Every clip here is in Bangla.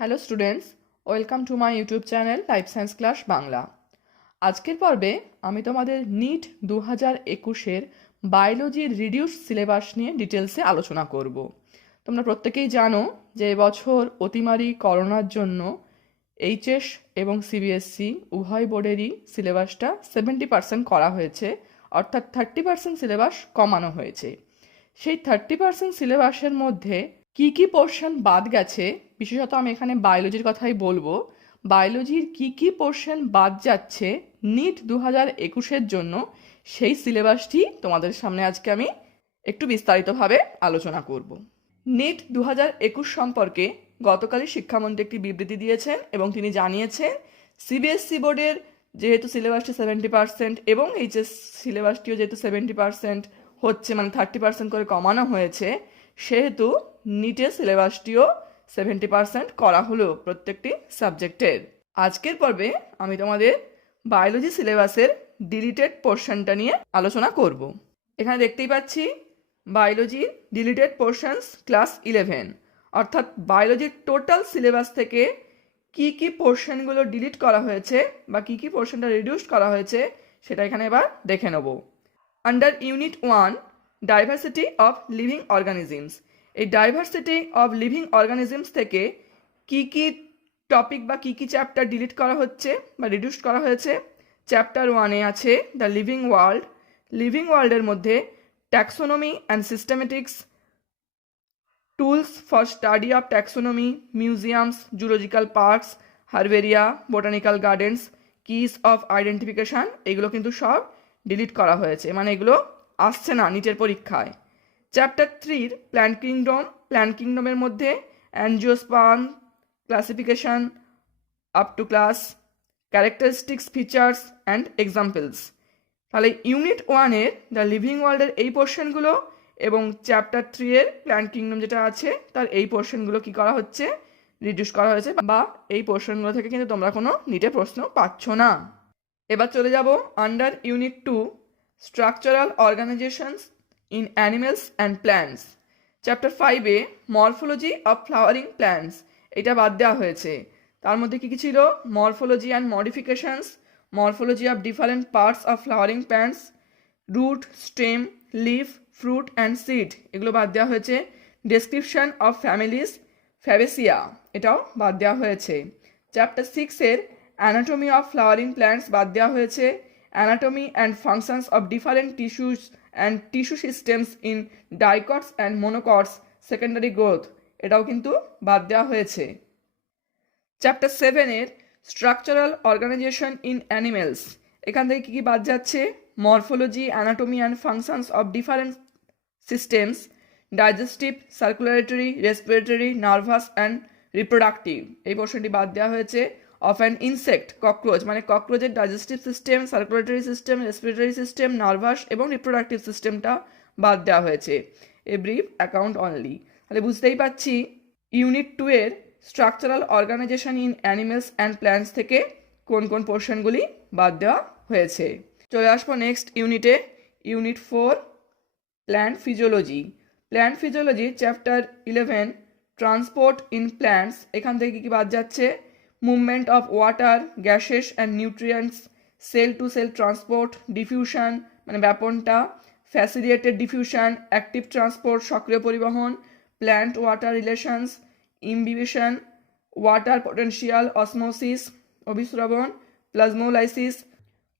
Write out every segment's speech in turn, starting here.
Hello students, welcome to my YouTube channel life science class Bangla. আজকের পর্বে আমি তোমাদের নিট 2021-এর বায়োলজির রিডিউস সিলেবাস নিয়ে ডিটেলসে আলোচনা করব। তোমরা প্রত্যেকেই জানো যে এবছর অতিমারি করোনার জন্য এইচএস এবং সিবিএসসি উভয় বোর্ডেরই সিলেবাসটা 70% করা হয়েছে, অর্থাৎ 30% সিলেবাস কমানো হয়েছে। সেই 30% সিলেবাসের মধ্যে কি কি পোর্শন বাদ গেছে, বিশেষত আমি এখানে বায়োলজির কথাই বলবো। বায়োলজির কি কি পোর্শন বাদ যাচ্ছে নিট 2021-এর জন্য, সেই সিলেবাসটি তোমাদের সামনে আজকে আমি একটু বিস্তারিতভাবে আলোচনা করব। নিট 2021 সম্পর্কে গতকালই শিক্ষামন্ত্রী একটি বিবৃতি দিয়েছেন এবং তিনি জানিয়েছেন সিবিএসসি বোর্ডের যেহেতু সিলেবাসটি 70% এবং এইচএস সিলেবাসটিও যেহেতু 70% হচ্ছে, মানে 30% করে কমানো হয়েছে, সেহেতু নিটের সিলেবাসটিও 70% করা হলো প্রত্যেকটি সাবজেক্টের। আজকের পর্বে আমি তোমাদের বায়োলজি সিলেবাসের ডিলিটেড পোর্শনটা নিয়ে আলোচনা করব। এখানে দেখতেই পাচ্ছি বায়োলজি ডিলিটেড পোর্শনস ক্লাস 11, অর্থাৎ বায়োলজির টোটাল সিলেবাস থেকে কি কি পোর্শনগুলো ডিলিট করা হয়েছে বা কি কি পোর্শনটা রিডিউস করা হয়েছে সেটা এখানে এবার দেখে নেব। Under unit 1 diversity of living organisms, এই ডাইভার্সিটি অফ লিভিং অর্গানিজমস থেকে কি কি টপিক বা কি কি চ্যাপ্টার ডিলিট করা হচ্ছে বা রিডিউস করা হয়েছে। চ্যাপ্টার 1-এ আছে দ্য লিভিং ওয়ার্ল্ড। লিভিং ওয়ার্ল্ডের মধ্যে taxonomy and systematics, tools for study of taxonomy, museums, zoological parks, herbaria, botanical gardens, keys of identification, এগুলো কিন্তু সব ডিলিট করা হয়েছে, মানে এগুলো আসছে না নিটের পরীক্ষায়। চ্যাপ্টার 3 প্ল্যান্ট কিংডম, প্ল্যান্ট কিংডমের মধ্যে angiosperm classification up to class, characteristics, features and examples. তাহলে ইউনিট 1-এর দ্য লিভিং ওয়ার্ল্ডের এই পোর্শনগুলো এবং চ্যাপ্টার 3-এর প্ল্যান্ট কিংডম যেটা আছে তার এই পোর্শনগুলো কি করা হচ্ছে, রিডিউস করা হয়েছে, বা এই পোর্শনগুলো থেকে কিন্তু তোমরা কোনো নিটে প্রশ্ন পাচ্ছ না। এবার চলে যাব under unit 2 structural organisations in animals and plants. Chapter 5-এ মরফোলজি অফ ফ্লাওয়ারিং প্ল্যান্টস, এটা বাদ দেওয়া হয়েছে। তার মধ্যে কী কী ছিল, morphology and modifications, morphology of different parts of flowering plants, root, stem, leaf, fruit and seed, এগুলো বাদ দেওয়া হয়েছে। ডেসক্রিপশন অফ ফ্যামিলিজ, ফ্যাবেসিয়া, এটাও বাদ দেওয়া হয়েছে। চ্যাপ্টার 6-এর অ্যানাটমি অফ ফ্লাওয়ারিং প্ল্যান্টস বাদ দেওয়া হয়েছে। Anatomy and functions of different tissues and tissue systems in dicots and monocots, secondary growth, এটাও কিন্তু বাদ দেওয়া হয়েছে। চ্যাপ্টার 7-এর স্ট্রাকচারাল অর্গানাইজেশন ইন অ্যানিমেলস, এখান থেকে কী কী বাদ যাচ্ছে, morphology, anatomy and functions of different systems, digestive, circulatory, respiratory, nervous and reproductive, এই পোর্শনটি বাদ দেওয়া হয়েছে। অফ অ্যান ইনসেক্ট, ককরোচ, মানে ককরোচের digestive system, circulatory system, respiratory system, nervous এবং রিপ্রোডাক্টিভ সিস্টেমটা বাদ দেওয়া হয়েছে। A brief account only. তাহলে বুঝতেই পারছি ইউনিট 2-এর structural organisation in animals and plants থেকে কোন কোন পোর্শনগুলি বাদ দেওয়া হয়েছে। চলে আসবো নেক্সট ইউনিটে, unit 4 plant physiology. Plant physiology chapter 11 transport in plants, এখান থেকে কী কী বাদ যাচ্ছে, movement of water, gases and nutrients, cell to cell transport, diffusion মানে ব্যাপনটা, ফ্যাসিলিটেড ডিফিউশন, অ্যাক্টিভ ট্রান্সপোর্ট সক্রিয় পরিবহন, plant water relations, imbibition, water potential, osmosis অভিস্রবণ, plasmolysis,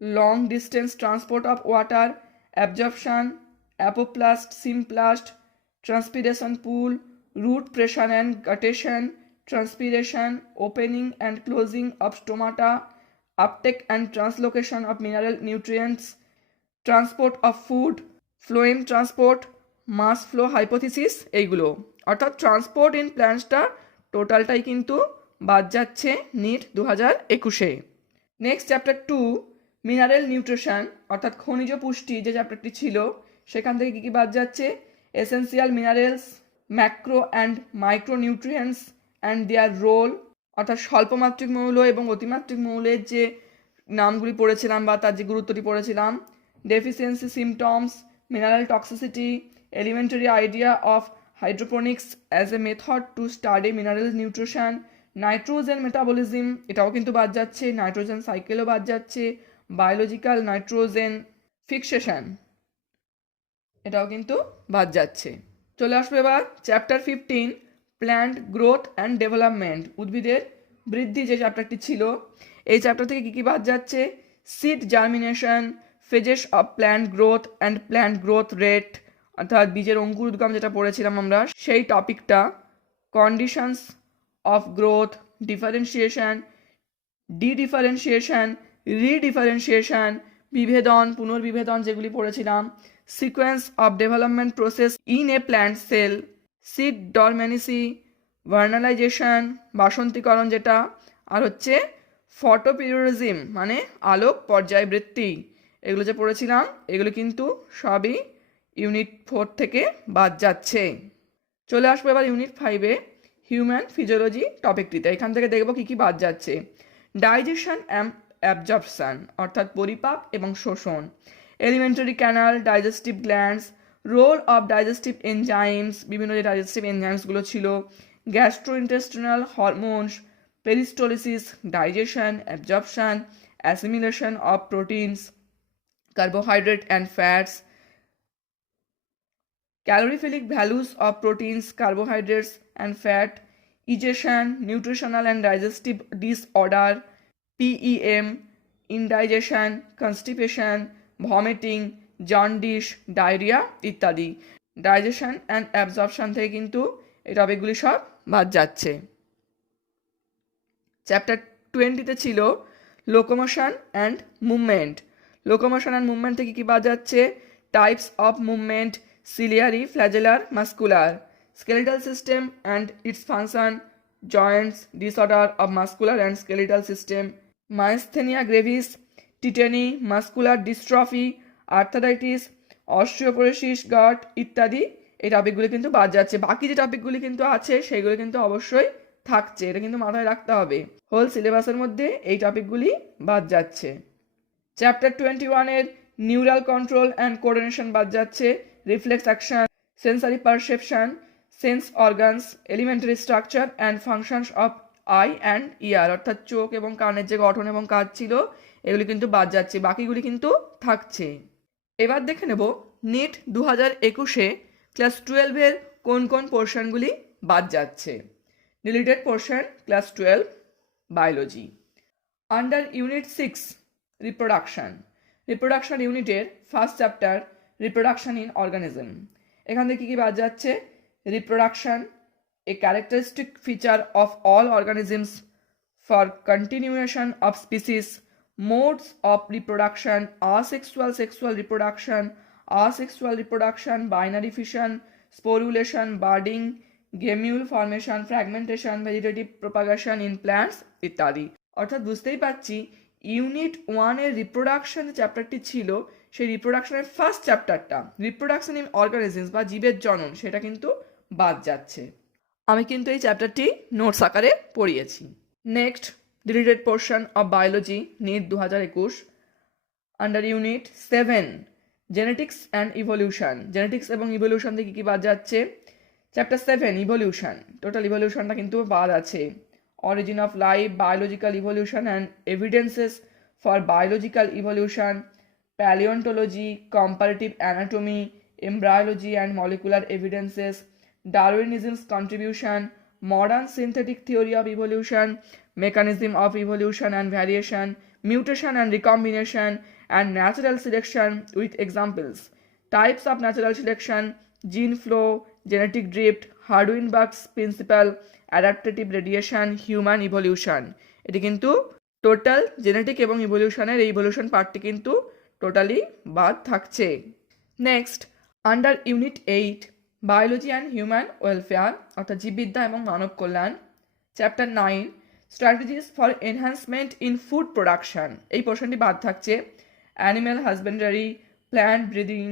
long distance transport of water, absorption, apoplast, symplast, transpiration pull, root pressure and guttation, transpiration, opening and closing of stomata, uptake and translocation of mineral nutrients, transport of food, phloem transport, mass flow hypothesis, এইগুলো অর্থাৎ ট্রান্সপোর্ট ইন প্ল্যান্টসটা টোটালটাই কিন্তু বাদ যাচ্ছে নিট 2021-এ। নেক্সট চ্যাপ্টার 2 মিনারেল নিউট্রিশন, অর্থাৎ খনিজ পুষ্টি যে চ্যাপ্টারটি ছিল সেখান থেকে কী কী বাদ যাচ্ছে, essential minerals, macro and micronutrients and their role, অর্থাৎ স্বল্পমাত্রিক মৌল এবং অতিমাত্রিক মৌলের যে নামগুলি পড়েছিলাম বা তার যে গুরুত্বটি পড়েছিলাম, deficiency symptoms, mineral toxicity, elementary idea of hydroponics as a method to study mineral nutrition, nitrogen metabolism এটাও কিন্তু বাদ যাচ্ছে, নাইট্রোজেন সাইকেলও বাদ যাচ্ছে, বায়োলজিক্যাল নাইট্রোজেন ফিক্সেশন এটাও কিন্তু বাদ যাচ্ছে। চলে আসবে এবার chapter 15 plant growth and development, উদ্ভিদের বৃদ্ধি যে চ্যাপ্টারটি ছিল এই চ্যাপ্টার থেকে কী কী বাদ যাচ্ছে, seed germination, phases of plant growth and plant growth rate অর্থাৎ বীজের অঙ্কুরোদ্গম যেটা পড়েছিলাম আমরা সেই টপিকটা, conditions of growth, differentiation, dedifferentiation, redifferentiation, বিভেদন পুনর্বিভেদন যেগুলি পড়েছিলাম, sequence of development process in a plant cell, seed dormancy, vernalisation বাসন্তীকরণ যেটা, আর হচ্ছে ফটোপিরিয়ডিজম মানে আলোক পর্যায়বৃত্তি, এগুলো যে পড়েছিলাম এগুলো কিন্তু সবই ইউনিট 4 থেকে বাদ যাচ্ছে। চলে আসবো এবার ইউনিট 5-এ হিউম্যান ফিজিওলজি টপিকটিতে। এখান থেকে দেখবো কী কী বাদ যাচ্ছে, ডাইজেশন অ্যান্ড অ্যাবজর্পশন অর্থাৎ পরিপাক এবং শোষণ, alimentary canal, digestive glands, role of digestive enzymes বিভিন্ন যে ডাইজেস্টিভ এনজাইমসগুলো ছিল, gastrointestinal hormones, peristalsis, digestion, absorption, assimilation of proteins, carbohydrate and fats, calorific values of proteins, carbohydrates and fat, egestion, nutritional and digestive disorder, PEM, indigestion, constipation, vomiting, jaundice, diarrhea ইত্যাদি। ডাইজেশন অ্যান্ড অ্যাবজর্পশন থেকে কিন্তু এই টপিকগুলি সব বাদ যাচ্ছে। চ্যাপ্টার 20-তে ছিল locomotion and movement, locomotion and movement থেকে কী বাদ যাচ্ছে, types of movement, ciliary, flagellar, muscular, skeletal system and its function, joints, disorder of muscular and skeletal system, myasthenia gravis, tetany, muscular dystrophy, arthritis, osteoporosis, gut ইত্যাদি এই টপিকগুলি কিন্তু বাদ যাচ্ছে। বাকি যে টপিকগুলি কিন্তু আছে সেইগুলো কিন্তু অবশ্যই থাকছে, এটা কিন্তু মাথায় রাখতে হবে, হোল সিলেবাসের মধ্যে এই টপিকগুলি বাদ যাচ্ছে। চ্যাপ্টার 21-এর নিউরাল কন্ট্রোল অ্যান্ড কোঅর্ডিনেশন বাদ যাচ্ছে, reflex action, sensory perception, sense organs, elementary structure and functions of eye and ear অর্থাৎ চোখ এবং কানের যে গঠন এবং কাজ ছিল এগুলি কিন্তু বাদ যাচ্ছে, বাকিগুলি কিন্তু থাকছে। এবার দেখে নেব নিট 2021-এ ক্লাস 12-এর কোন কোন পোর্শনগুলি বাদ যাচ্ছে। Deleted portion class 12 biology, under unit 6 reproduction, reproduction ইউনিটের first chapter reproduction in organism, এখান থেকে কী কী বাদ যাচ্ছে, reproduction a characteristic feature of all organisms for continuation of species, modes of reproduction, asexual sexual reproduction, asexual reproduction, binary fission, sporulation, budding, gemule formation, fragmentation, vegetative propagation in plants ইত্যাদি। অর্থাৎ বুঝতেই পারছি ইউনিট 1-এর রিপ্রোডাকশন চ্যাপ্টারটি ছিল সেই রিপ্রোডাকশনের ফার্স্ট চ্যাপ্টারটা রিপ্রোডাকশন ইন অর্গানিজমস বা জীবের জনন সেটা কিন্তু বাদ যাচ্ছে। আমি কিন্তু এই চ্যাপ্টারটি নোটস আকারে পড়িয়েছি। Next deleted portion of biology NEET 2021 under unit 7 genetics and evolution, genetics এবং ইভলিউশন থেকে কী বাদ যাচ্ছে, চ্যাপ্টার 7 ইভলিউশন, টোটাল ইভলিউশনটা কিন্তু বাদ আছে, origin of life, biological evolution and evidences for biological evolution, palaeontology, comparative anatomy, embryology and molecular evidences, Darwinism's contribution, modern synthetic theory of evolution, mechanism of evolution and variation, mutation and recombination, and natural selection with examples, types of natural selection, gene flow, genetic drift, Hardy-Weinberg's principle, adaptive radiation, human evolution। এটি কিন্তু টোটাল জেনেটিক এবং ইভলিউশনের এই ইভলিউশন পার্টটি কিন্তু টোটালি বাদ থাকছে। Next under unit 8 biology and human welfare অর্থাৎ জীববিদ্যা এবং মানব কল্যাণ, chapter 9 strategies for enhancement in food production, এই পোর্শনটি বাদ থাকছে, animal husbandry, plant breeding,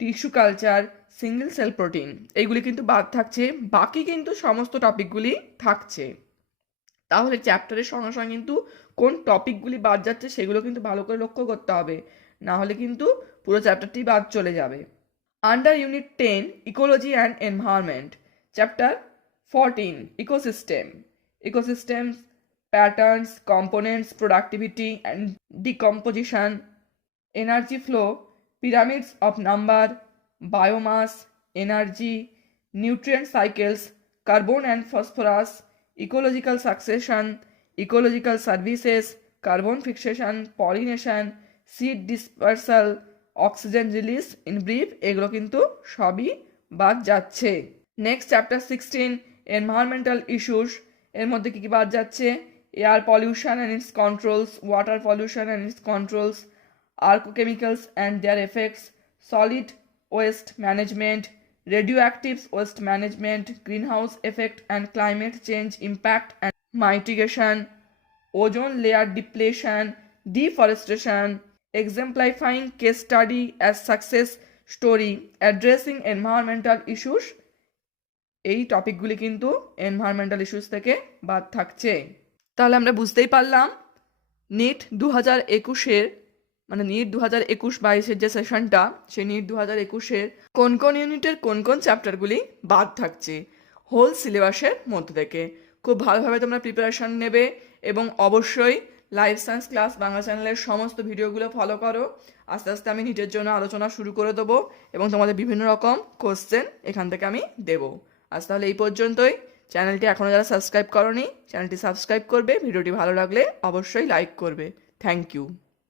tissue culture, single cell protein এইগুলি কিন্তু বাদ থাকছে, বাকি কিন্তু সমস্ত টপিকগুলি থাকছে। তাহলে চ্যাপ্টারের সঙ্গে সঙ্গে কিন্তু কোন টপিকগুলি বাদ যাচ্ছে সেগুলো কিন্তু ভালো করে লক্ষ্য করতে হবে, না হলে কিন্তু পুরো চ্যাপ্টারটি বাদ চলে যাবে। Under unit 10 ecology and environment, chapter 14 ecosystem, ecosystems, patterns, components, productivity and decomposition, energy flow, pyramids of number, biomass, energy, nutrient cycles, carbon and phosphorus, ecological succession, ecological services, carbon fixation, pollination, seed dispersal, oxygen release in brief, এগুলো কিন্তু সবই বাদ যাচ্ছে। নেক্সট চ্যাপ্টার 16 এনভায়রনমেন্টাল ইস্যুস, এর মধ্যে কী কী বাদ যাচ্ছে? Air pollution and its controls, water pollution and its controls, agrochemicals and their effects, solid waste management, radioactive waste management, greenhouse effect and climate change impact and mitigation, ozone layer depletion, deforestation, exemplifying case study as success story, addressing environmental issues, এই টপিকগুলি কিন্তু এনভায়রনমেন্টাল ইস্যুস থেকে বাদ থাকছে। তাহলে আমরা বুঝতেই পারলাম নিট 2021-এর মানে নিট 2021-22 যে সেশনটা, সেই নিট 2021-এর কোন কোন ইউনিটের কোন কোন চ্যাপ্টারগুলি বাদ থাকছে হোল সিলেবাসের মধ্যে থেকে। খুব ভালোভাবে তোমরা প্রিপারেশান নেবে এবং অবশ্যই লাইফ সায়েন্স ক্লাস বাংলা চ্যানেলের সমস্ত ভিডিওগুলো ফলো করো। আস্তে আস্তে আমি নিটের জন্য আলোচনা শুরু করে দেবো এবং তোমাদের বিভিন্ন রকম কোশ্চেন এখান থেকে আমি দেবো। আজ তাহলে এই পর্যন্তই। চ্যানেলটি এখনও যারা সাবস্ক্রাইব করোনি, চ্যানেলটি সাবস্ক্রাইব করবে। ভিডিওটি ভালো লাগলে অবশ্যই লাইক করবে। Thank you.